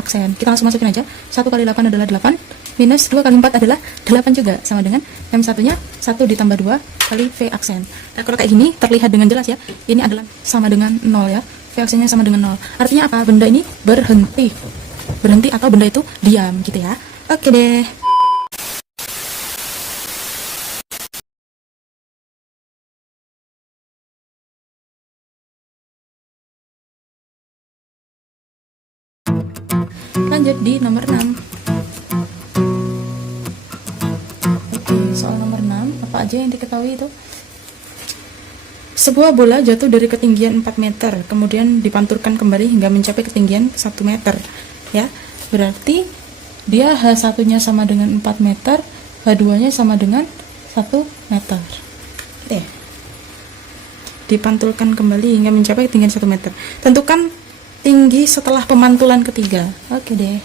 aksen. Kita langsung masukin aja. 1 kali 8 adalah 8, minus 2 kali 4 adalah 8 juga, sama dengan M1-nya 1 ditambah 2 kali V aksen. Nah, kalau kayak gini terlihat dengan jelas ya, ini adalah sama dengan 0 ya. V aksennya sama dengan 0. Artinya apa? Benda ini berhenti. Berhenti atau benda itu diam gitu ya. Oke deh. Lanjut di nomor 6. Oke, soal nomor 6, apa aja yang diketahui itu? Sebuah bola jatuh dari ketinggian 4 meter, kemudian dipanturkan kembali hingga mencapai ketinggian 1 meter. Ya, berarti dia H1-nya sama dengan 4 meter, H2-nya sama dengan 1 meter. Oke. Dipantulkan kembali hingga mencapai ketinggian 1 meter. Tentukan tinggi setelah pemantulan ketiga. Oke deh.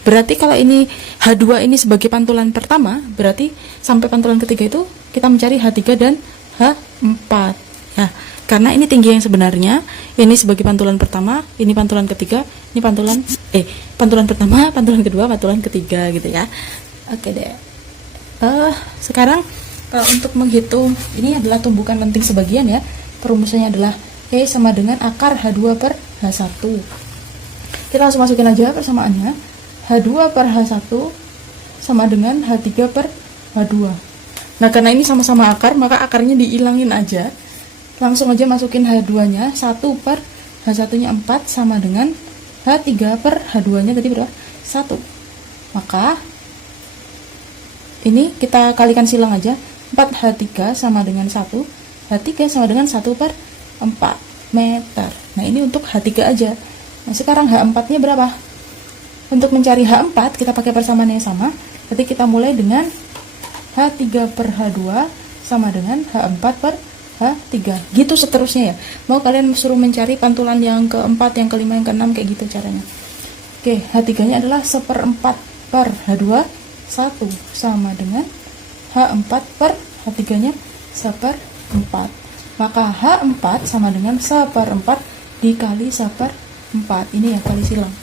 Berarti kalau ini H2 ini sebagai pantulan pertama, berarti sampai pantulan ketiga itu kita mencari H3 dan H4. Ya, karena ini tinggi yang sebenarnya, ini sebagai pantulan pertama, ini pantulan ketiga, ini pantulan pertama, pantulan kedua, pantulan ketiga gitu ya. Oke deh. Sekarang untuk menghitung, ini adalah tumbukan lenting sebagian ya. Perumusannya adalah E sama dengan akar H2 per H1. Kita langsung masukin aja persamaannya. H2 per H1 sama dengan H3 per H2. Nah, karena ini sama-sama akar, maka akarnya diilangin aja. Langsung aja masukin H2-nya, 1 per H1-nya 4 sama dengan H3 per H2-nya tadi berapa? 1. Maka ini kita kalikan silang aja. 4H3 sama dengan 1. H3 sama dengan 1 per 4 meter. Nah, ini untuk H3 aja. Nah, sekarang H4-nya berapa? Untuk mencari H4, kita pakai persamaan yang sama. Berarti kita mulai dengan H3 per H2 sama dengan H4 per H3. Gitu seterusnya ya. Mau kalian suruh mencari pantulan yang keempat, yang kelima, yang keenam, kayak gitu caranya. Oke, H3-nya adalah 1/4 per H2, 1 sama dengan H4 per H3-nya 1/4. Maka H4 sama dengan 1/4 dikali 1/4. Ini ya, kali silang.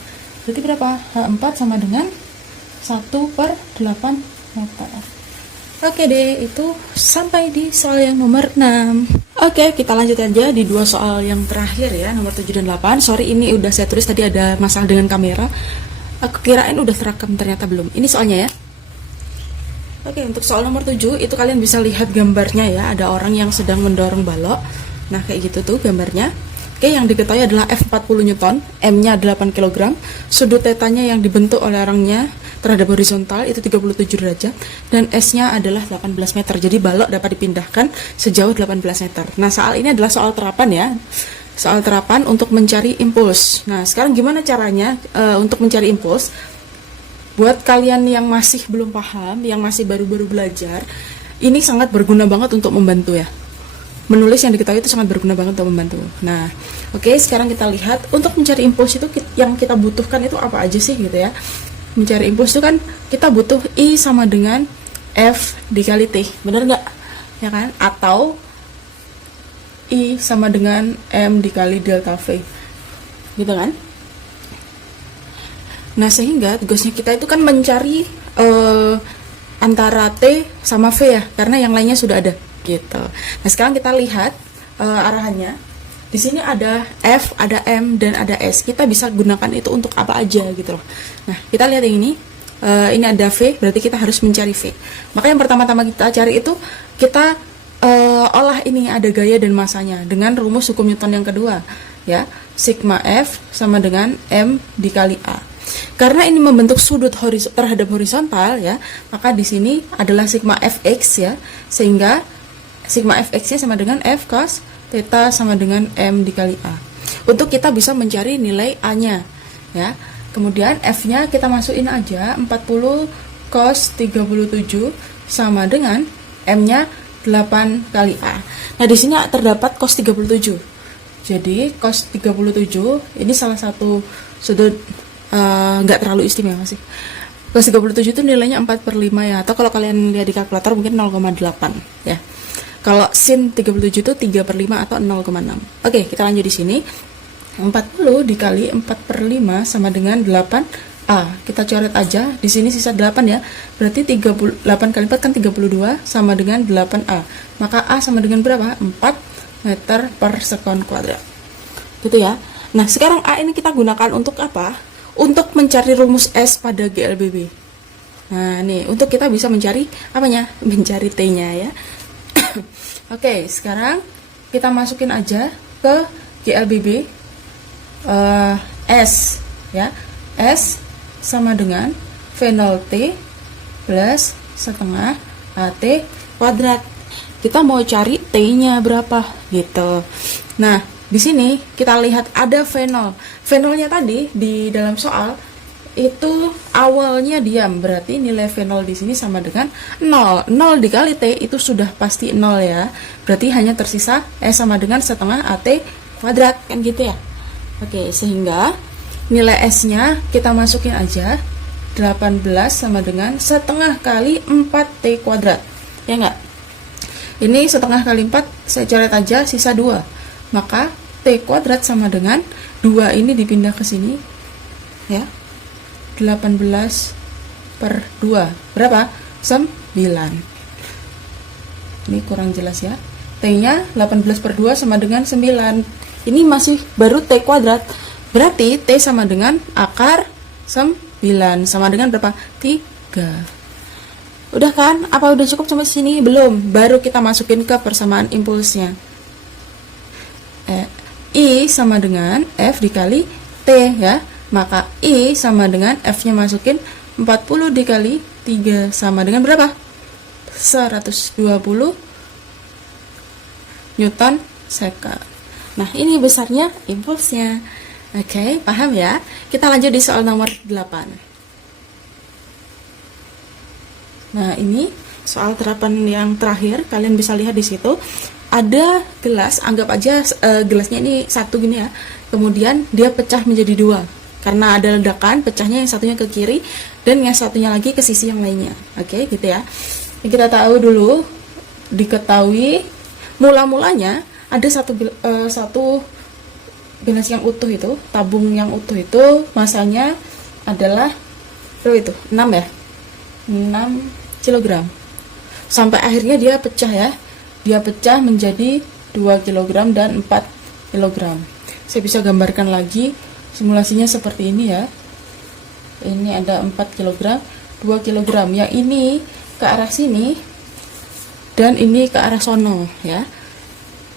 Berarti berapa? H4 sama dengan 1/8 meter. Oke deh, itu sampai di soal yang nomor 6. Oke, kita lanjut aja di dua soal yang terakhir ya, nomor 7 dan 8. Sorry, ini udah saya tulis tadi ada masalah dengan kamera. Aku kirain udah terekam, ternyata belum. Ini soalnya ya. Oke, untuk soal nomor 7 itu kalian bisa lihat gambarnya ya, ada orang yang sedang mendorong balok. Nah, kayak gitu tuh gambarnya. Oke, yang diketahui adalah F40 Newton, M-nya 8 kg, sudut tetanya yang dibentuk oleh orangnya terhadap horizontal itu 37 derajat, dan S-nya adalah 18 meter. Jadi balok dapat dipindahkan sejauh 18 meter. Nah, soal ini adalah soal terapan ya. Soal terapan untuk mencari impuls. Nah, sekarang gimana caranya untuk mencari impuls? Buat kalian yang masih belum paham, yang masih baru-baru belajar, ini sangat berguna banget untuk membantu ya. Menulis yang diketahui itu sangat berguna banget untuk membantu. Nah, oke, sekarang kita lihat untuk mencari impuls itu yang kita butuhkan itu apa aja sih gitu ya. Mencari impuls itu kan kita butuh I sama dengan F dikali T, bener nggak? Ya kan? Atau I sama dengan M dikali delta V, gitu kan? Nah, sehingga tugasnya kita itu kan mencari antara T sama V ya, karena yang lainnya sudah ada gitu. Nah, sekarang kita lihat arahannya. Di sini ada F, ada M, dan ada S. Kita bisa gunakan itu untuk apa aja gitu loh. Nah, kita lihat yang ini. Ini ada V, berarti kita harus mencari V. Maka yang pertama-tama kita cari itu, kita olah ini ada gaya dan masanya dengan rumus hukum Newton yang kedua ya. Sigma F sama dengan M dikali A. Karena ini membentuk sudut terhadap horizontal ya, maka di sini adalah sigma fx ya, sehingga sigma fx-nya sama dengan f cos theta sama dengan m dikali a. Untuk kita bisa mencari nilai a-nya ya. Kemudian f-nya kita masukin aja 40 cos 37 sama dengan m-nya 8 kali a. Nah, di sini terdapat cos 37. Jadi cos 37 ini salah satu sudut nggak terlalu istimewa sih. Cos 37 itu nilainya 4/5 ya, atau kalau kalian lihat di kalkulator mungkin 0,8 ya. Kalau sin 37 itu 3/5 atau 0,6. Oke, kita lanjut di sini. 40 dikali 4/5 sama dengan 8A. Kita coret aja, di sini sisa 8 ya. Berarti 38 kali 4 kan 32 sama dengan 8A. Maka A sama dengan berapa? 4 meter per sekon kuadrat. Gitu ya. Nah, sekarang A ini kita gunakan untuk apa? Untuk mencari rumus S pada GLBB. Nah, nih, untuk kita bisa mencari apanya? Mencari T-nya ya. Oke, sekarang kita masukin aja ke GLBB S ya. S sama dengan V0T plus setengah AT kuadrat. Kita mau cari T-nya berapa gitu. Nah, di sini kita lihat ada V0. V0-nya tadi di dalam soal itu awalnya diam, berarti nilai V0 di sini sama dengan 0. 0 dikali T itu sudah pasti 0 ya. Berarti hanya tersisa S sama dengan setengah AT kuadrat, kan gitu ya. Oke, sehingga nilai S-nya kita masukin aja 18 sama dengan setengah kali 4T kuadrat. Ya enggak? Ini setengah kali 4 saya coret aja, sisa 2. Maka T kuadrat sama dengan 2 ini dipindah ke sini ya. 18 per 2 berapa? 9. Ini kurang jelas ya. T-nya 18 per 2 sama dengan 9. Ini masih baru T kuadrat. Berarti T sama dengan akar 9 sama dengan berapa? 3. Udah kan? Apa udah cukup sampai sini? Belum. Baru kita masukin ke persamaan impulsnya. I sama dengan F dikali T ya. Maka I sama dengan F-nya masukin 40 dikali 3 sama dengan berapa? 120 Newton second. Nah, ini besarnya impulsnya. Oke, paham ya? Kita lanjut di soal nomor 8. Nah, ini soal terapan yang terakhir. Kalian bisa lihat di situ ada gelas, anggap aja gelasnya ini satu gini ya. Kemudian dia pecah menjadi 2. Karena ada ledakan, pecahnya yang satunya ke kiri dan yang satunya lagi ke sisi yang lainnya. Oke, gitu ya. Yang kita tahu dulu, diketahui mula-mulanya ada satu gelas yang utuh itu, tabung yang utuh itu masanya adalah berapa itu? 6 ya? 6 kg. Sampai akhirnya dia pecah ya. Dia pecah menjadi 2 kg dan 4 kg. Saya bisa gambarkan lagi simulasinya seperti ini ya. Ini ada 4 kg, 2 kg. Yang ini ke arah sini dan ini ke arah sono ya.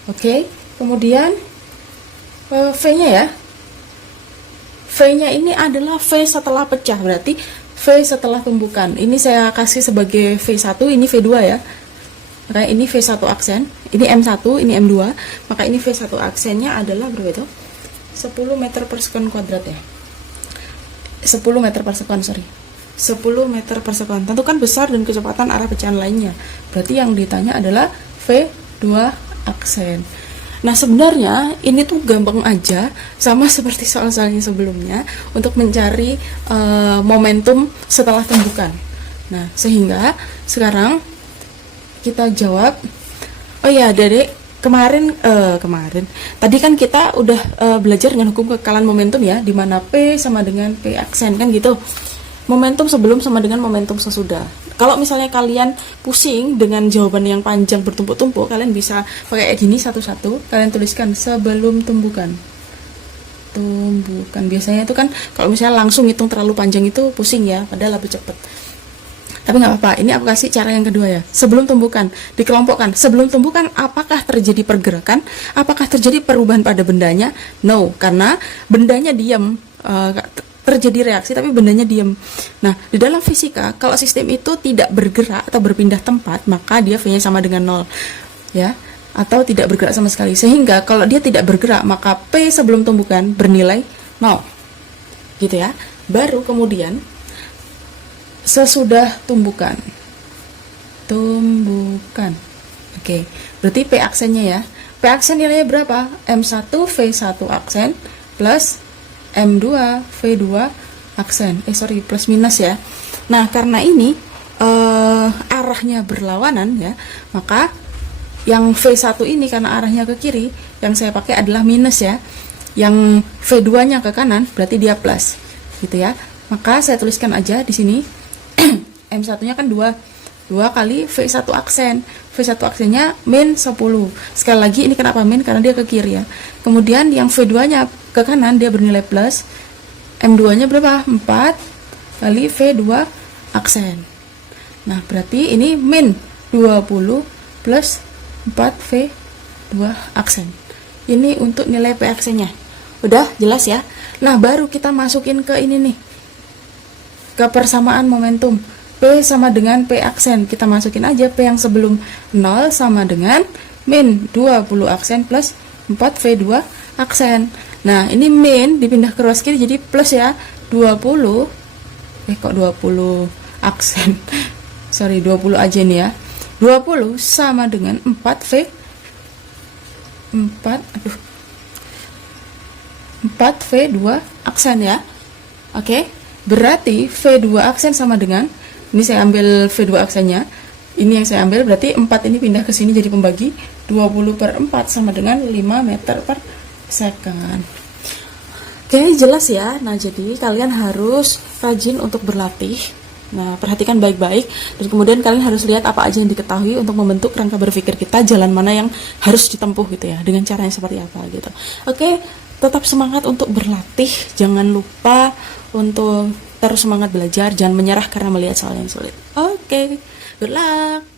Oke, kemudian V-nya ya. V-nya ini adalah V setelah pecah, berarti V setelah tumbukan. Ini saya kasih sebagai V1, ini V2 ya. Maka ini V1 aksen, ini M1, ini M2. Maka ini V1 aksennya adalah berapa itu? 10 meter per sekon kuadrat ya. 10 meter per sekon, sorry. 10 meter per sekon. Tentukan besar dan kecepatan arah pecahan lainnya. Berarti yang ditanya adalah V2 aksen. Nah, sebenarnya ini tuh gampang aja, sama seperti soal-soalnya sebelumnya, untuk mencari momentum setelah tumbukan. Nah, sehingga sekarang kita jawab. Oh ya, Dedek, kemarin tadi kan kita udah belajar dengan hukum kekekalan momentum ya, di mana P sama dengan P aksen kan gitu. Momentum sebelum sama dengan momentum sesudah. Kalau misalnya kalian pusing dengan jawaban yang panjang bertumpuk-tumpuk, kalian bisa pakai kayak gini satu-satu. Kalian tuliskan sebelum tumbukan. Tumbukan. Biasanya itu kan kalau misalnya langsung hitung terlalu panjang itu pusing ya, padahal lebih cepat. Tapi nggak apa-apa. Ini aku kasih cara yang kedua ya. Sebelum tumbukan, dikelompokkan. Sebelum tumbukan, apakah terjadi pergerakan? Apakah terjadi perubahan pada bendanya? No, karena bendanya diam. Terjadi reaksi tapi bendanya diam. Nah, di dalam fisika kalau sistem itu tidak bergerak atau berpindah tempat, maka dia V-nya sama dengan 0 ya, atau tidak bergerak sama sekali. Sehingga kalau dia tidak bergerak, maka P sebelum tumbukan bernilai 0 gitu ya. Baru kemudian sesudah tumbukan. Oke, berarti P aksennya ya. P aksen nilainya berapa? M1 V1 aksen plus M2 V2 aksen. Plus minus ya. Nah, karena ini arahnya berlawanan ya, maka yang V1 ini karena arahnya ke kiri, yang saya pakai adalah minus ya. yang V2-nya ke kanan, berarti dia plus, gitu ya. Maka saya tuliskan aja di sini, M1-nya kan 2 kali V1 aksen. V1 aksennya min 10. Sekali lagi, ini kenapa min? Karena dia ke kiri ya. Kemudian yang V2-nya ke kanan, dia bernilai plus. M2-nya berapa? 4 kali V2 aksen. Nah, berarti ini min 20 plus 4V2 aksen. Ini untuk nilai P aksennya. Udah jelas ya? Nah, baru kita masukin ke ini nih. Ke persamaan momentum. P sama dengan P aksen. Kita masukin aja P yang sebelum 0 sama dengan min 20 aksen plus 4V2 aksen. Nah, ini min dipindah ke ruas kiri jadi plus ya. 20 aksen. Sorry, 20 aja nih ya. 20 sama dengan 4V2 aksen ya. Oke, berarti V2 aksen sama dengan, ini saya ambil V2 aksennya, ini yang saya ambil, berarti 4 ini pindah ke sini jadi pembagi, 20/4 sama dengan 5 meter per second. Oke, jelas ya. Nah, jadi kalian harus rajin untuk berlatih. Nah, perhatikan baik-baik, dan kemudian kalian harus lihat apa aja yang diketahui untuk membentuk kerangka berpikir kita, jalan mana yang harus ditempuh gitu ya, dengan cara yang seperti apa gitu. Oke, tetap semangat untuk berlatih, jangan lupa untuk terus semangat belajar, jangan menyerah karena melihat soal yang sulit. Oke, good luck.